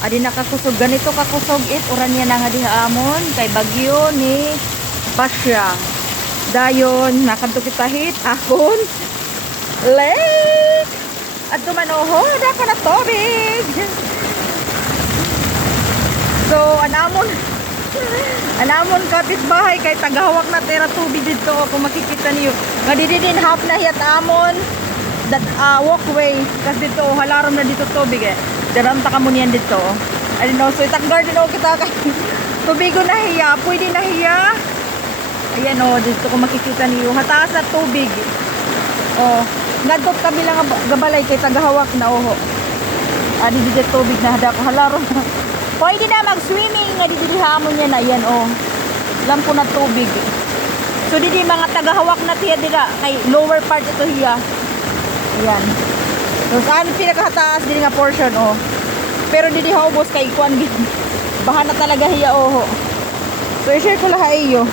Adi nakakusog ganito kakusog it oran niya nga diha amon kay bagyo ni Basya. Dayon nakadto kita hit akon lake at tumanohod ako na tubig. So anamon kapitbahay kay tagahawak na tera tubig dito kung makikita niyo. Nga din half na hiyat amon that walkway kasi dito halarom na dito tubig eh. Daranta ka mo niyan dito. I don't know, so itanggar din ako kita kay tubigo na hiya, pwede na hiya. Ayan o, dito kung makikita niyo, hataas na tubig. O, ngadtot kami lang gabalay kay tagahawak na oho. Adi dito tubig na hada ko halarom. Pwede na mag-swimming nga dito hamon niya na yan o. Lampo na tubig. So dito mga tagahawak na tiya dito kay lower part ito hiya. Ayan. So saan pinakahataas din nga portion oh. Pero didi haubos kay kuan gid. Baha na talaga hiya oh. So i-share ko laha iyo.